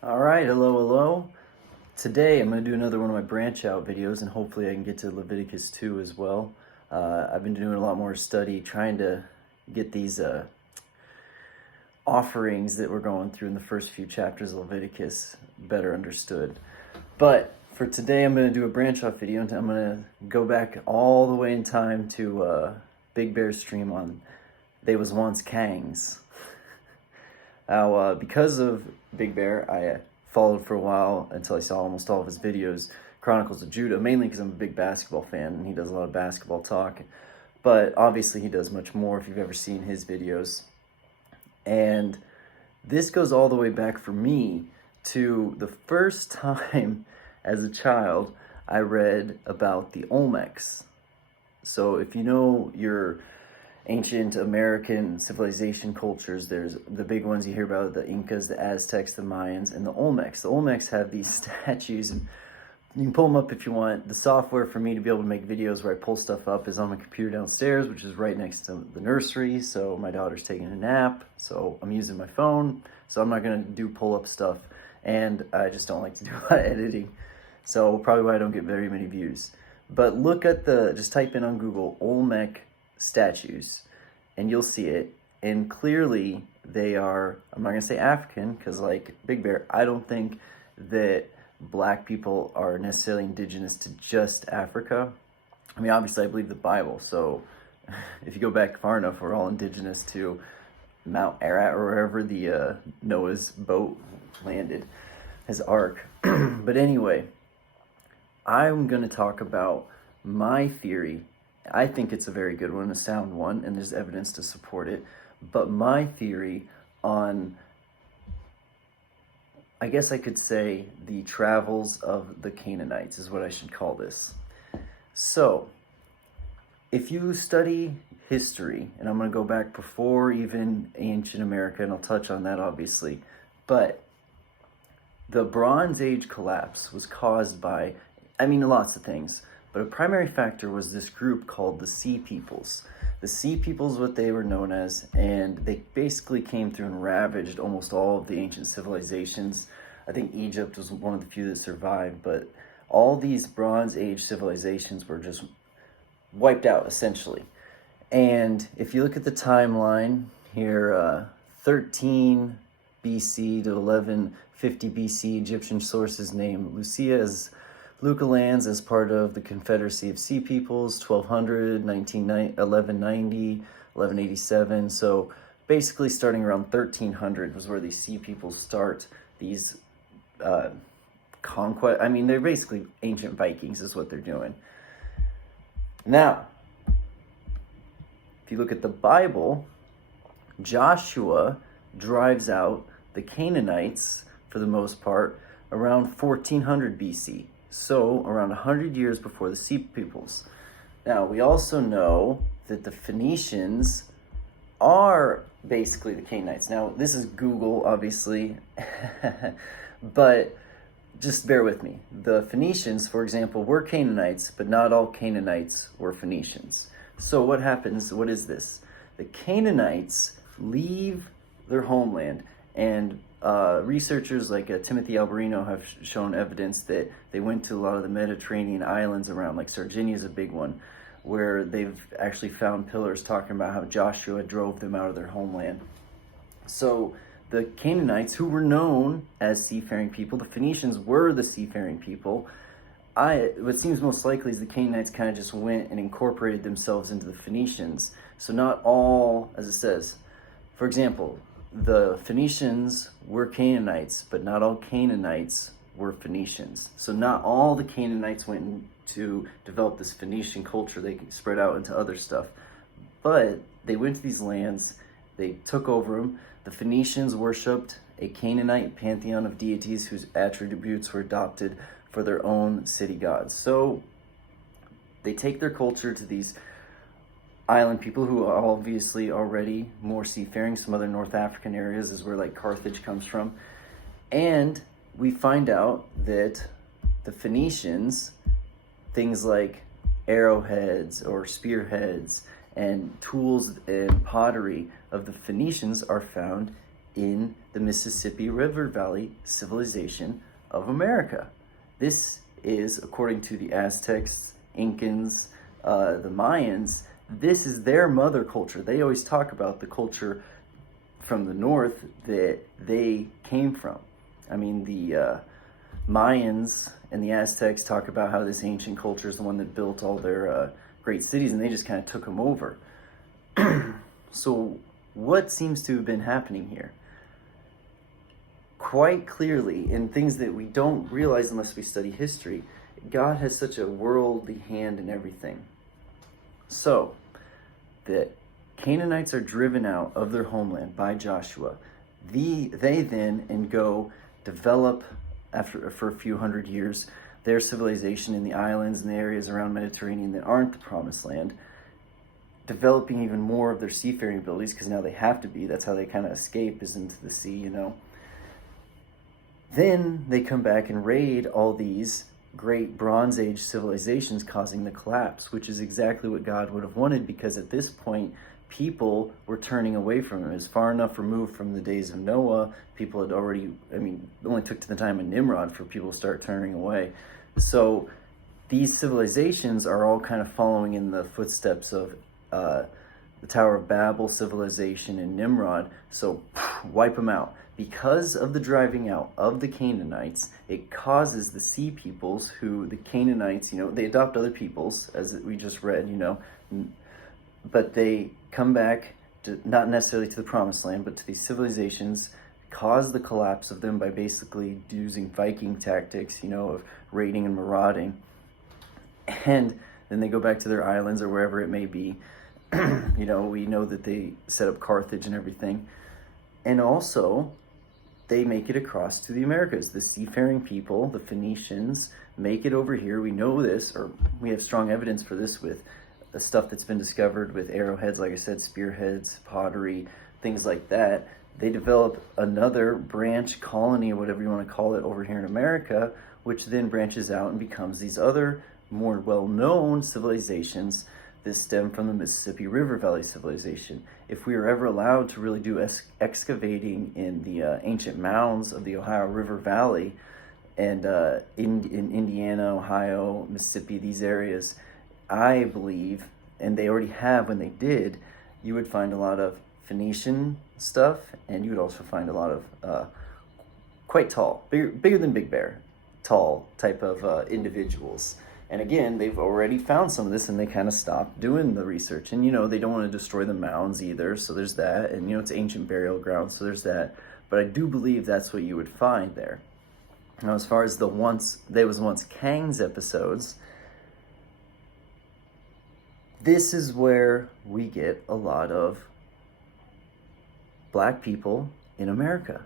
All right, hello. Today I'm going to do another one of my branch out videos, and hopefully I can get to Leviticus 2 as well. I've been doing a lot more study trying to get these offerings that we're going through in the first few chapters of Leviticus better understood. But for today I'm going to do a branch out video, and I'm going to go back all the way in time to Big Bear's stream on They Was Once Kangs. Now, because of Big Bear, I followed for a while until I saw almost all of his videos, Chronicles of Judah, mainly because I'm a big basketball fan and he does a lot of basketball talk. But obviously he does much more if you've ever seen his videos. And this goes all the way back for me to the first time as a child I read about the Olmecs. So if you know your ancient American civilization cultures, there's the big ones you hear about, the Incas, the Aztecs, the Mayans, and the Olmecs. The Olmecs have these statues, and you can pull them up if you want. The software for me to be able to make videos where I pull stuff up is on my computer downstairs, which is right next to the nursery, so my daughter's taking a nap, so I'm using my phone, so I'm not going to do pull-up stuff, and I just don't like to do a lot of editing, so probably why I don't get very many views. But look at just type in on Google, Olmec statues, and you'll see it, and clearly they are, I'm not gonna say African, because like Big Bear, I don't think that black people are necessarily indigenous to just Africa. I mean, obviously I believe the Bible, so if you go back far enough, we're all indigenous to Mount Ararat, or wherever the Noah's boat landed, his ark. But anyway, I'm gonna talk about my theory. I think it's a very good one, a sound one, and there's evidence to support it. But my theory on, I guess I could say, the travels of the Canaanites is what I should call this. So, if you study history, and I'm going to go back before even ancient America, and I'll touch on that obviously, but the Bronze Age collapse was caused by, lots of things. But a primary factor was this group called the Sea Peoples. The Sea Peoples, what they were known as, and they basically came through and ravaged almost all of the ancient civilizations. I think Egypt was one of the few that survived, but all these Bronze Age civilizations were just wiped out, essentially. And if you look at the timeline here, 13 BC to 1150 BC, Egyptian sources name Lucia as Luca lands as part of the Confederacy of Sea Peoples, 1200, 1190, 1187. So basically starting around 1300 was where these Sea Peoples start these conquest. They're basically ancient Vikings is what they're doing. Now, if you look at the Bible, Joshua drives out the Canaanites, for the most part, around 1400 BC. So, around 100 years before the Sea Peoples. Now, we also know that the Phoenicians are basically the Canaanites. Now, this is Google, obviously, but just bear with me. The Phoenicians, for example, were Canaanites, but not all Canaanites were Phoenicians. So what happens? What is this? The Canaanites leave their homeland, and researchers like Timothy Alberino have shown evidence that they went to a lot of the Mediterranean islands around, like Sardinia is a big one, where they've actually found pillars talking about how Joshua drove them out of their homeland. So the Canaanites, who were known as seafaring people, the Phoenicians were the seafaring people. What seems most likely is the Canaanites kind of just went and incorporated themselves into the Phoenicians. So not all, as it says, for example, the Phoenicians were Canaanites, but not all Canaanites were Phoenicians. So not all the Canaanites went to develop this Phoenician culture. They spread out into other stuff. But they went to these lands, they took over them. The Phoenicians worshipped a Canaanite pantheon of deities whose attributes were adopted for their own city gods. So they take their culture to these island people who are obviously already more seafaring. Some other North African areas is where like Carthage comes from. And we find out that the Phoenicians, things like arrowheads or spearheads and tools and pottery of the Phoenicians are found in the Mississippi River Valley civilization of America. This is, according to the Aztecs, Incans, the Mayans, this is their mother culture. They always talk about the culture from the north that they came from. I mean, the Mayans and the Aztecs talk about how this ancient culture is the one that built all their great cities, and they just kind of took them over. So what seems to have been happening here? Quite clearly, in things that we don't realize unless we study history, God has such a worldly hand in everything. So, the Canaanites are driven out of their homeland by Joshua. They then go develop, for a few hundred years, their civilization in the islands and the areas around Mediterranean that aren't the promised land, developing even more of their seafaring abilities, because now they have to be. That's how they kind of escape, is into the sea, you know. Then they come back and raid all these great Bronze Age civilizations, causing the collapse, which is exactly what God would have wanted, because at this point, people were turning away from him. It was far enough removed from the days of Noah. People had already, it only took to the time of Nimrod for people to start turning away. So these civilizations are all kind of following in the footsteps of the Tower of Babel civilization and Nimrod. So wipe them out. Because of the driving out of the Canaanites, it causes the sea peoples, who the Canaanites, they adopt other peoples, as we just read, but they come back to, not necessarily to the promised land, but to these civilizations, cause the collapse of them by basically using Viking tactics, of raiding and marauding. And then they go back to their islands or wherever it may be. We know that they set up Carthage and everything. And also, they make it across to the Americas. The seafaring people, the Phoenicians, make it over here. We know this, or we have strong evidence for this with the stuff that's been discovered with arrowheads, like I said, spearheads, pottery, things like that. They develop another branch colony, or whatever you want to call it, over here in America, which then branches out and becomes these other more well-known civilizations that stem from the Mississippi River Valley civilization. If we are ever allowed to really do excavating in the ancient mounds of the Ohio River Valley and in Indiana, Ohio, Mississippi, these areas, I believe, and they already have when they did, you would find a lot of Phoenician stuff, and you would also find a lot of quite tall, bigger than Big Bear, tall type of individuals. And again, they've already found some of this, and they kind of stopped doing the research. And, they don't want to destroy the mounds either, so there's that. And, it's ancient burial ground, so there's that. But I do believe that's what you would find there. Now, as far as There Was Once Kangs episodes, this is where we get a lot of black people in America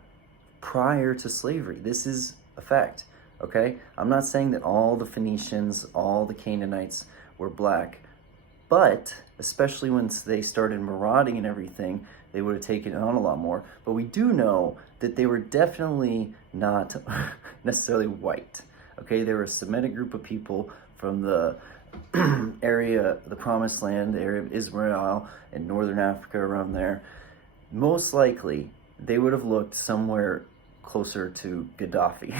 prior to slavery. This is a fact. Okay, I'm not saying that all the Phoenicians, all the Canaanites were black, but especially once they started marauding and everything, they would have taken on a lot more. But we do know that they were definitely not necessarily white. Okay, they were a Semitic group of people from the area, the Promised Land, the area of Israel and Northern Africa, around there. Most likely, they would have looked somewhere closer to Gaddafi.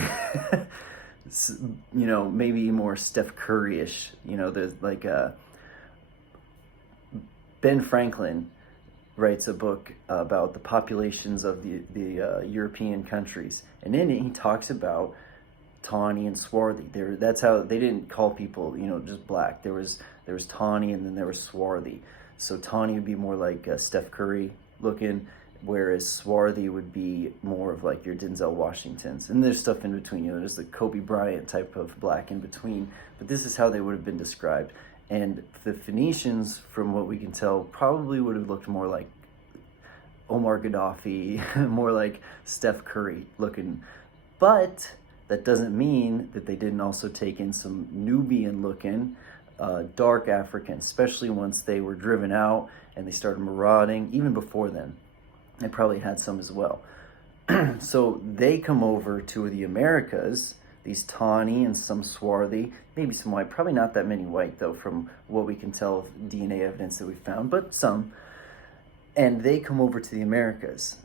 Maybe more Steph Curry-ish. There's like Ben Franklin writes a book about the populations of the European countries, and in it he talks about tawny and swarthy. That's how they didn't call people, just black. There was tawny, and then there was swarthy. So tawny would be more like Steph Curry looking, whereas swarthy would be more of like your Denzel Washingtons. And there's stuff in between, there's the Kobe Bryant type of black in between. But this is how they would have been described. And the Phoenicians, from what we can tell, probably would have looked more like Omar Gaddafi, more like Steph Curry looking. But that doesn't mean that they didn't also take in some Nubian looking, dark Africans, especially once they were driven out and they started marauding. Even before then, they probably had some as well. So they come over to the Americas, these tawny and some swarthy, maybe some white, probably not that many white though, from what we can tell of DNA evidence that we found, but some. And they come over to the Americas.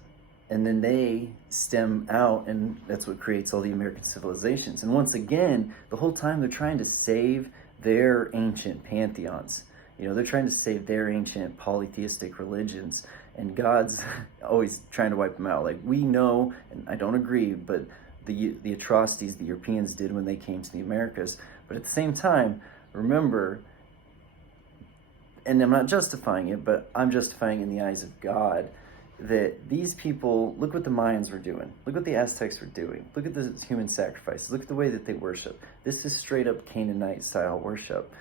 and then they stem out, and that's what creates all the American civilizations. And once again, the whole time they're trying to save their ancient pantheons. They're trying to save their ancient polytheistic religions, and God's always trying to wipe them out. Like, we know, and I don't agree, but the atrocities the Europeans did when they came to the Americas. But at the same time, remember, and I'm not justifying it, but I'm justifying in the eyes of God, that these people, look what the Mayans were doing. Look what the Aztecs were doing. Look at the human sacrifices. Look at the way that they worship. This is straight up Canaanite style worship.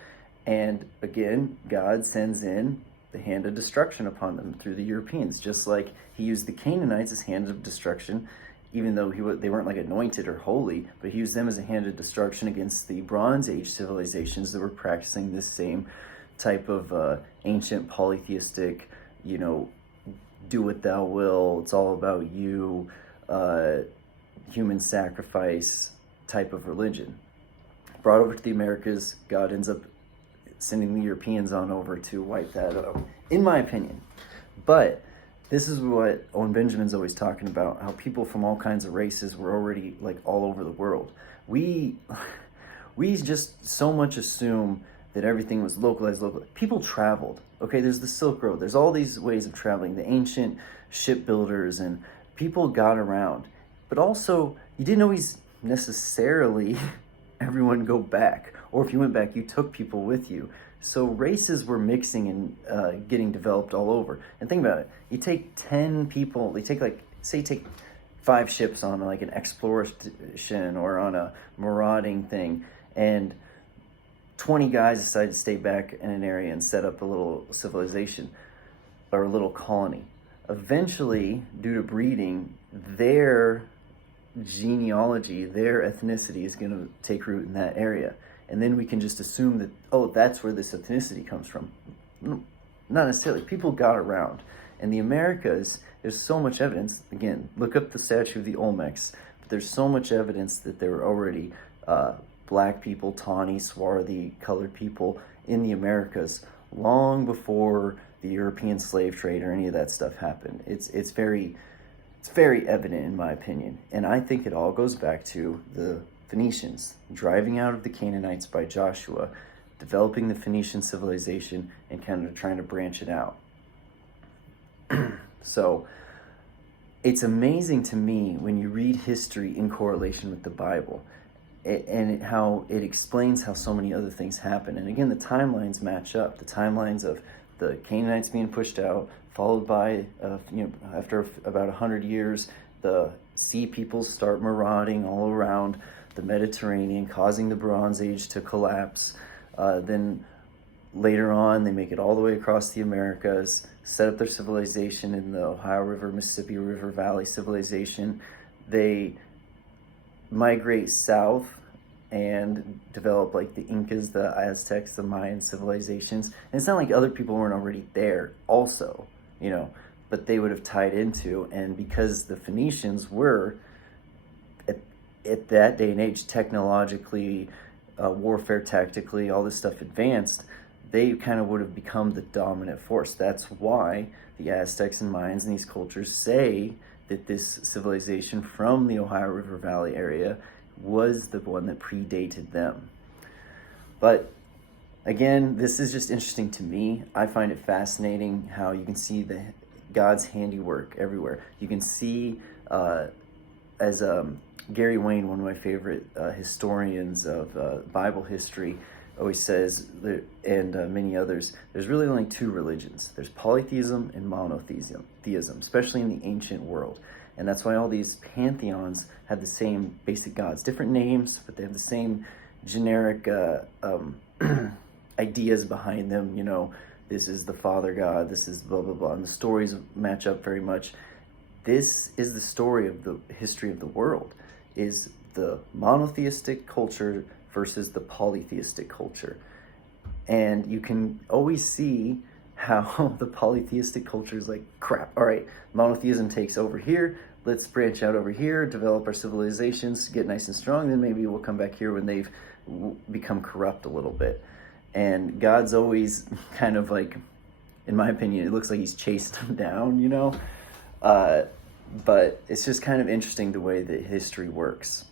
And again, God sends in the hand of destruction upon them through the Europeans, just like he used the Canaanites as hand of destruction, even though they weren't like anointed or holy, but he used them as a hand of destruction against the Bronze Age civilizations that were practicing this same type of ancient polytheistic, do what thou will, it's all about you, human sacrifice type of religion. Brought over to the Americas, God ends up sending the Europeans on over to wipe that out, in my opinion. But this is what Owen Benjamin's always talking about, how people from all kinds of races were already like all over the world. We just so much assume that everything was localized. People traveled. Okay, there's the Silk Road. There's all these ways of traveling. The ancient shipbuilders and people got around. But also, you didn't always necessarily everyone go back. Or if you went back, you took people with you. So races were mixing and getting developed all over. And think about it. You take 10 people, you take 5 ships on like an exploration or on a marauding thing, and 20 guys decide to stay back in an area and set up a little civilization or a little colony. Eventually, due to breeding, their genealogy, their ethnicity is going to take root in that area. And then we can just assume that, oh, that's where this ethnicity comes from. No, not necessarily. People got around. In the Americas, there's so much evidence. Again, look up the statue of the Olmecs. But there's so much evidence that there were already black people, tawny, swarthy, colored people in the Americas long before the European slave trade or any of that stuff happened. It's very evident in my opinion. And I think it all goes back to the Phoenicians driving out of the Canaanites by Joshua, developing the Phoenician civilization and kind of trying to branch it out. So it's amazing to me when you read history in correlation with the Bible and how it explains how so many other things happen. And again, the timelines match up. The timelines of the Canaanites being pushed out, followed by, after about 100 years, the sea peoples start marauding all around the Mediterranean, causing the Bronze Age to collapse. Then later on, they make it all the way across the Americas, set up their civilization in the Ohio River, Mississippi River Valley civilization. They migrate south and develop like the Incas, the Aztecs, the Mayan civilizations. And it's not like other people weren't already there also, but they would have tied into. And because the Phoenicians were, at that day and age, technologically, warfare tactically, all this stuff advanced, they kind of would have become the dominant force. That's why the Aztecs and Mayans and these cultures say that this civilization from the Ohio River Valley area was the one that predated them. But again, this is just interesting to me. I find it fascinating how you can see God's handiwork everywhere. You can see, as Gary Wayne, one of my favorite historians of Bible history, always says, and many others, there's really only 2 religions. There's polytheism and monotheism, especially in the ancient world. And that's why all these pantheons have the same basic gods, different names, but they have the same generic ideas behind them. This is the Father God, this is blah, blah, blah. And the stories match up very much. This is the story of the history of the world, is the monotheistic culture versus the polytheistic culture. And you can always see how the polytheistic culture is like, crap, all right, monotheism takes over here, let's branch out over here, develop our civilizations, get nice and strong, then maybe we'll come back here when they've become corrupt a little bit. And God's always kind of like, in my opinion, it looks like he's chased them down, But it's just kind of interesting the way that history works.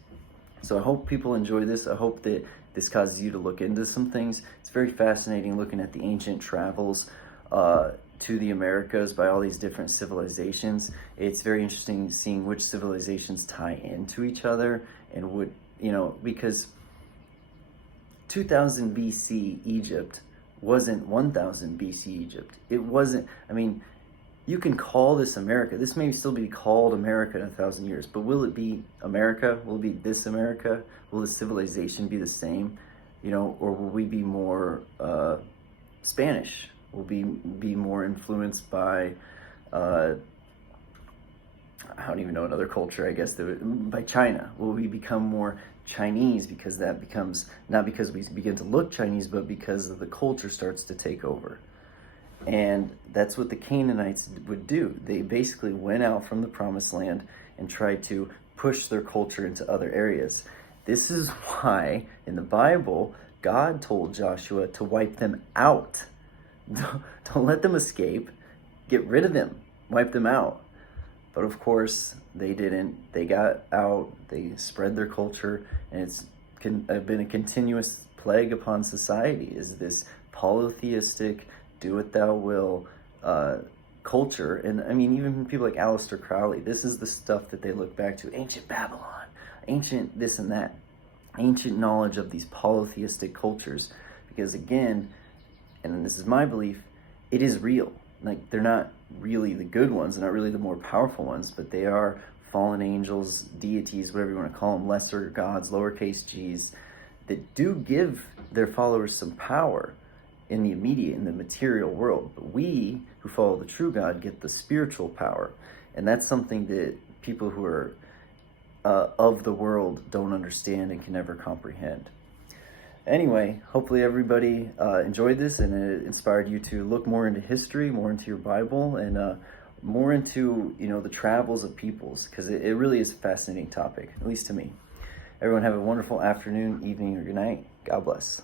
So I hope people enjoy this. I hope that this causes you to look into some things. It's very fascinating looking at the ancient travels to the Americas by all these different civilizations. It's very interesting seeing which civilizations tie into each other and would, because 2000 BC Egypt wasn't 1000 BC Egypt. It wasn't, you can call this America. This may still be called America in 1,000 years, but will it be America? Will it be this America? Will the civilization be the same? Or will we be more Spanish? Will we be more influenced by, I don't even know another culture, I guess, by China? Will we become more Chinese because that becomes, not because we begin to look Chinese, but because the culture starts to take over? And that's what the Canaanites would do. They basically went out from the promised land and tried to push their culture into other areas. This is why in the Bible, God told Joshua to wipe them out. Don't let them escape. Get rid of them. Wipe them out. But of course, they didn't. They got out. They spread their culture. And it's been a continuous plague upon society, is this polytheistic, do what thou will culture. And even people like Aleister Crowley, this is the stuff that they look back to. Ancient Babylon, ancient this and that, ancient knowledge of these polytheistic cultures. Because again, and this is my belief, it is real. Like, they're not really the good ones, they're not really the more powerful ones, but they are fallen angels, deities, whatever you want to call them, lesser gods, lowercase g's, that do give their followers some power in the immediate, in the material world. But we who follow the true God get the spiritual power. And that's something that people who are of the world don't understand and can never comprehend. Anyway, hopefully everybody enjoyed this and it inspired you to look more into history, more into your Bible, and more into the travels of peoples, because it really is a fascinating topic, at least to me. Everyone have a wonderful afternoon, evening, or good night. God bless.